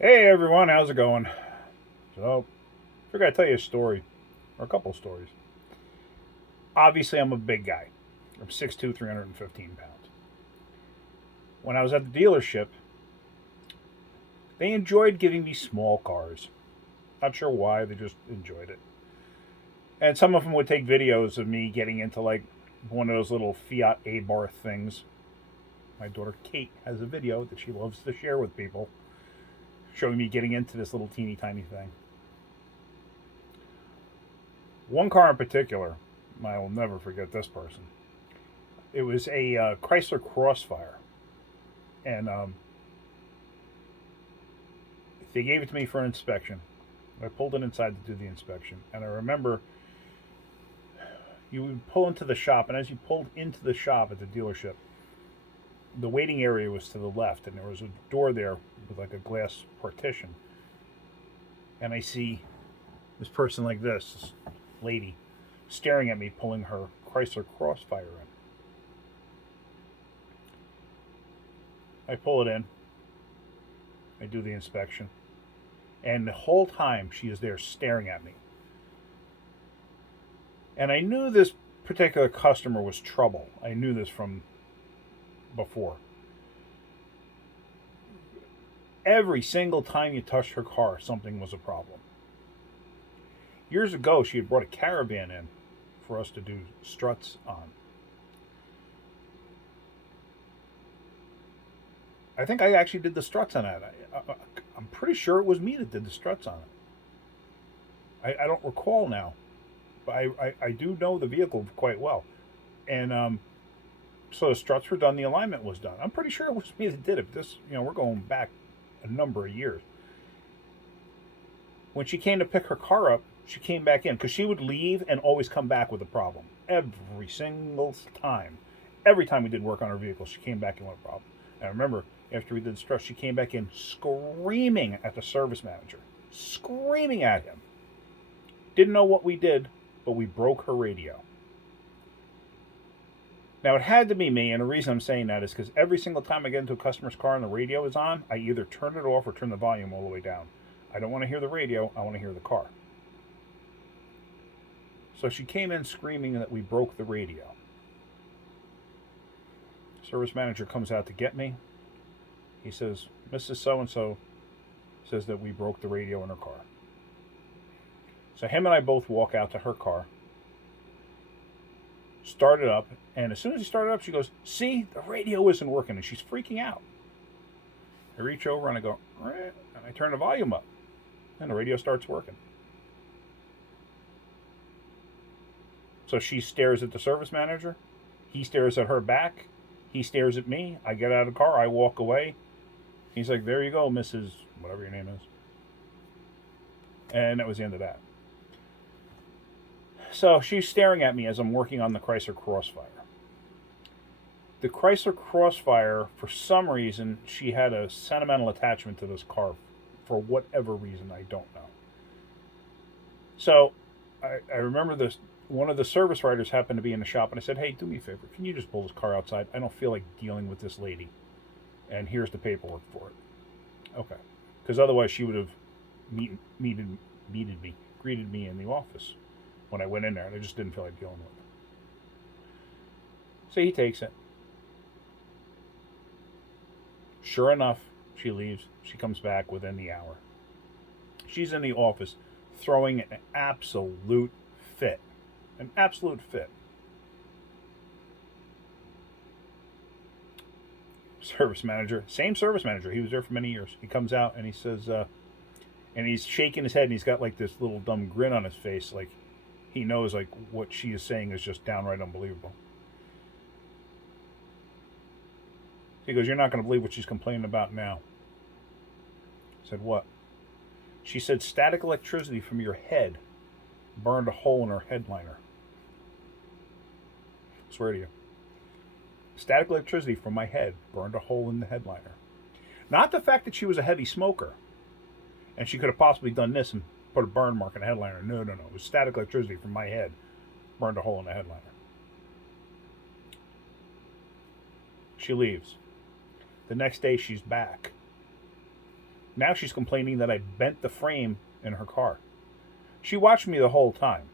Hey everyone, how's it going? So, I figured I'd tell you a story, or a couple stories. Obviously, I'm a big guy. I'm 6'2", 315 pounds. When I was at the dealership, they enjoyed giving me small cars. Not sure why, they just enjoyed it. And some of them would take videos of me getting into like one of those little Fiat A-bar things. My daughter Kate has a video that she loves to share with people, showing me getting into this little teeny tiny thing. One car in particular, I will never forget this person. It was a Chrysler Crossfire, and they gave it to me for an inspection. I pulled it inside to do the inspection, and I remember you would pull into the shop, and as you pulled into the shop at the dealership, the waiting area was to the left, and there was a door there with like a glass partition. And I see this person like this lady, staring at me, pulling her Chrysler Crossfire in. I pull it in. I do the inspection. And the whole time she is there staring at me. And I knew this particular customer was trouble. I knew this from before. Every single time you touched her car, something was a problem. Years ago, she had brought a caravan in for us to do struts on. I think I actually did the struts on that. I'm pretty sure it was me that did the struts on it. I don't recall now, but I do know the vehicle quite well. And so the struts were done, the alignment was done. I'm pretty sure it was me that did it. This, we're going back a number of years. When she came to pick her car up, she came back in because she would leave and always come back with a problem every single time. Every time we did work on her vehicle, she came back in with a problem. And I remember after we did the struts, she came back in screaming at the service manager, screaming at him. Didn't know what we did, but we broke her radio. Now, it had to be me, and the reason I'm saying that is because every single time I get into a customer's car and the radio is on, I either turn it off or turn the volume all the way down. I don't want to hear the radio, I want to hear the car. So she came in screaming that we broke the radio. Service manager comes out to get me. He says, Mrs. So and so says that we broke the radio in her car. So him and I both walk out to her car, start it up, and as soon as he started up, she goes, "See, the radio isn't working," and she's freaking out. I reach over and I go, and I turn the volume up, and the radio starts working. So she stares at the service manager. He stares at her back. He stares at me. I get out of the car. I walk away. He's like, "There you go, Mrs. whatever your name is." And that was the end of that. So she's staring at me as I'm working on the Chrysler Crossfire. The Chrysler Crossfire, for some reason, she had a sentimental attachment to this car for whatever reason, I don't know. So I remember this. One of the service writers happened to be in the shop, and I said, "Hey, do me a favor. Can you just pull this car outside? I don't feel like dealing with this lady. And here's the paperwork for it." Okay. Because otherwise she would have greeted me in the office when I went in there, and I just didn't feel like dealing with it. So he takes it. Sure enough, she leaves. She comes back within the hour. She's in the office throwing an absolute fit. An absolute fit. Service manager, same service manager. He was there for many years. He comes out and he says, and he's shaking his head and he's got like this little dumb grin on his face, like he knows like what she is saying is just downright unbelievable. He goes, "You're not going to believe what she's complaining about now." I said, "What?" She said, "Static electricity from your head burned a hole in her headliner." I swear to you. Static electricity from my head burned a hole in the headliner. Not the fact that she was a heavy smoker and she could have possibly done this and put a burn mark in the headliner. No. It was static electricity from my head burned a hole in the headliner. She leaves. The next day she's back. Now she's complaining that I bent the frame in her car. She watched me the whole time.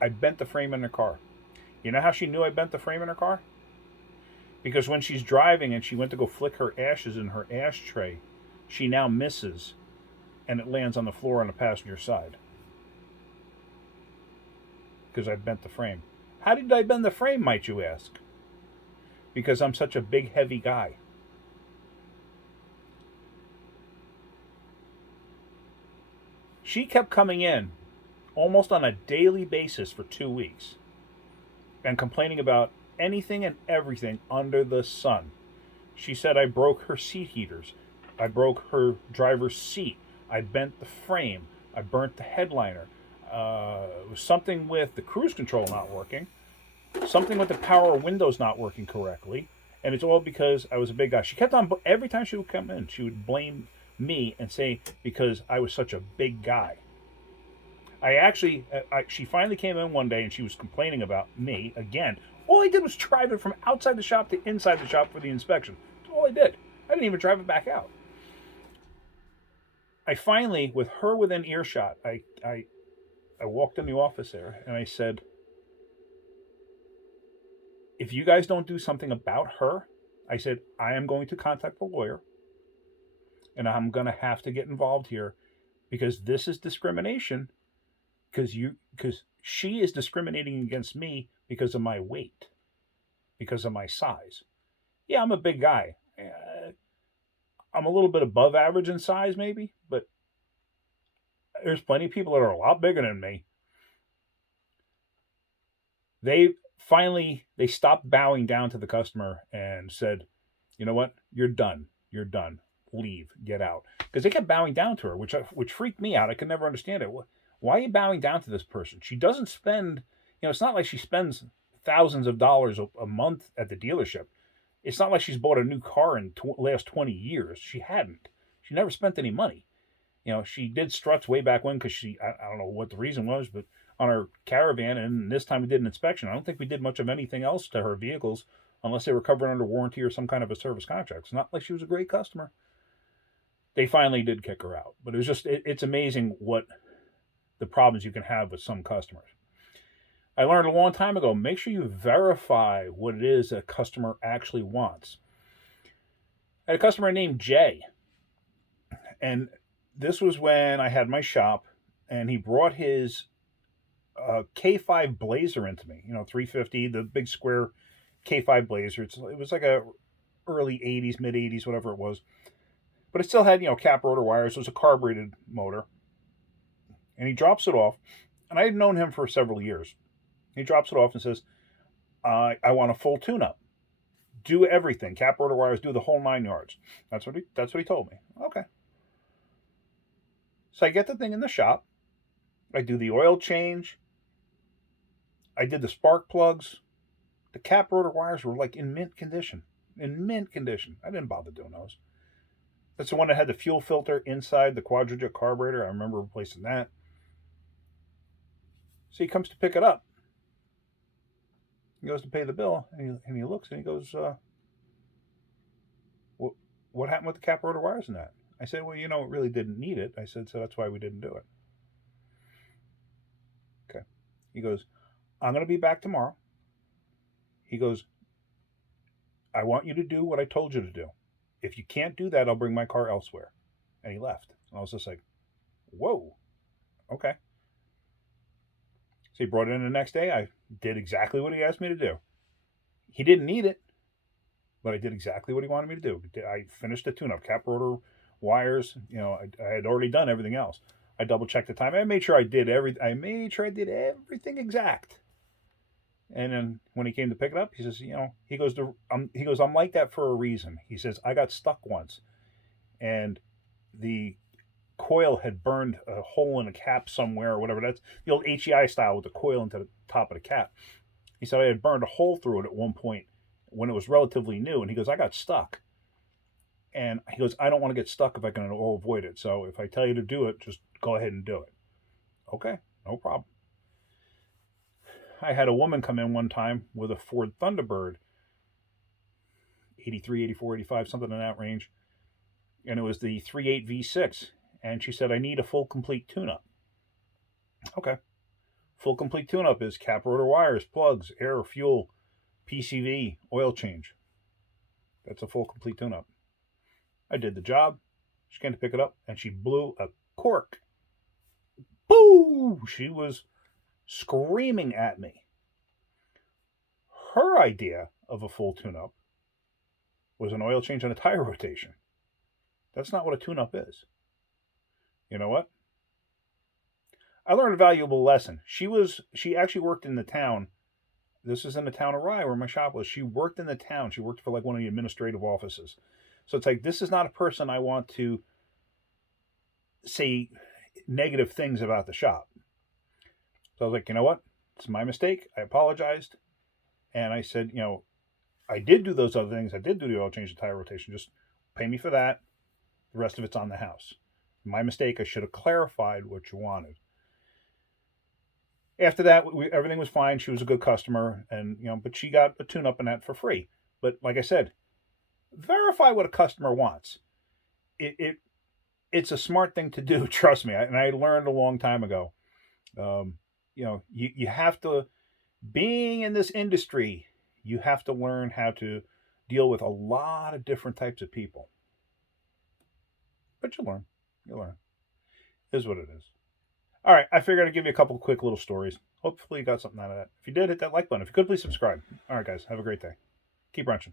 I bent the frame in her car. You know how she knew I bent the frame in her car? Because when she's driving and she went to go flick her ashes in her ashtray, she now misses and it lands on the floor on the passenger side. Because I bent the frame. How did I bend the frame, might you ask? Because I'm such a big, heavy guy. She kept coming in almost on a daily basis for 2 weeks and complaining about anything and everything under the sun. She said I broke her seat heaters. I broke her driver's seat. I bent the frame. I burnt the headliner. It was something with the cruise control not working. Something with the power windows not working correctly. And it's all because I was a big guy. She kept on, every time she would come in, she would blame me and say because I was such a big guy. She finally came in one day and she was complaining about me again. All I did was drive it from outside the shop to inside the shop for the inspection. That's all I did. I didn't even drive it back out. I finally, with her within earshot, I walked in the office there and I said, if you guys don't do something about her, I said, I am going to contact the lawyer and I'm going to have to get involved here because this is discrimination because she is discriminating against me because of my weight, because of my size. Yeah, I'm a big guy. I'm a little bit above average in size maybe, but there's plenty of people that are a lot bigger than me. They stopped bowing down to the customer and said, you know what, you're done, leave, get out, because they kept bowing down to her, which freaked me out. I could never understand it. Why are you bowing down to this person? She doesn't spend, it's not like she spends thousands of dollars a month at the dealership. It's not like she's bought a new car in last 20 years. She hadn't. She never spent any money. She did struts way back when because I don't know what the reason was, but on her Caravan, and this time we did an inspection. I don't think we did much of anything else to her vehicles unless they were covered under warranty or some kind of a service contract. It's not like she was a great customer. They finally did kick her out, but it's amazing what the problems you can have with some customers. I learned a long time ago, make sure you verify what it is a customer actually wants. I had a customer named Jay, and this was when I had my shop, and he brought his K5 Blazer into me, 350, the big square K5 Blazer. It was like a early 80s, mid 80s, whatever it was. But it still had, cap rotor wires. It was a carbureted motor. And he drops it off. And I had known him for several years. He drops it off and says, I want a full tune-up. Do everything. Cap rotor wires, do the whole 9 yards. That's what he told me. Okay. So I get the thing in the shop. I do the oil change. I did the spark plugs. The cap rotor wires were like in mint condition. I didn't bother doing those. That's the one that had the fuel filter inside the quadrajet carburetor. I remember replacing that. So he comes to pick it up. He goes to pay the bill, and he looks, and he goes, what happened with the cap rotor wires in that? I said, well, it really didn't need it. I said, so that's why we didn't do it. Okay. He goes, I'm going to be back tomorrow. He goes, I want you to do what I told you to do. If you can't do that, I'll bring my car elsewhere. And he left. And I was just like, whoa, okay. So he brought it in the next day. I did exactly what he asked me to do. He didn't need it, but I did exactly what he wanted me to do. I finished the tune-up, cap rotor wires. I had already done everything else. I double-checked the time. I made sure I did everything exact. And then when he came to pick it up, he says, he goes, I'm like that for a reason. He says, I got stuck once, and the coil had burned a hole in a cap somewhere or whatever. That's the old HEI style with the coil into the top of the cap. He said I had burned a hole through it at one point when it was relatively new, and he goes, I got stuck. And he goes, I don't want to get stuck if I can avoid it. So if I tell you to do it, just go ahead and do it. Okay, no problem. I had a woman come in one time with a Ford Thunderbird, 83, 84, 85, something in that range. and it was the 3.8 V6. And she said, I need a full complete tune-up. Okay. Full complete tune-up is cap rotor wires, plugs, air, fuel, PCV, oil change. That's a full complete tune-up. I did the job. She came to pick it up, and she blew a cork. Boo! She was screaming at me. Her idea of a full tune-up was an oil change and a tire rotation. That's not what a tune-up is. You know what? I learned a valuable lesson. She actually worked in the town. This is in the town of Rye where my shop was. She worked in the town. She worked for like one of the administrative offices. So it's like, this is not a person I want to say negative things about the shop. So I was like, you know what? It's my mistake. I apologized. And I said, I did do those other things. I did do the oil change and tire rotation. Just pay me for that. The rest of it's on the house. My mistake. I should have clarified what you wanted. After that, everything was fine. She was a good customer, and but she got a tune-up in that for free. But like I said, verify what a customer wants. It's a smart thing to do. Trust me. And I learned a long time ago. You have to, being in this industry, you have to learn how to deal with a lot of different types of people. But you learn. It is what it is. All right, I figured I'd give you a couple quick little stories. Hopefully you got something out of that. If you did, hit that like button. If you could, please subscribe. All right, guys, have a great day. Keep wrenching.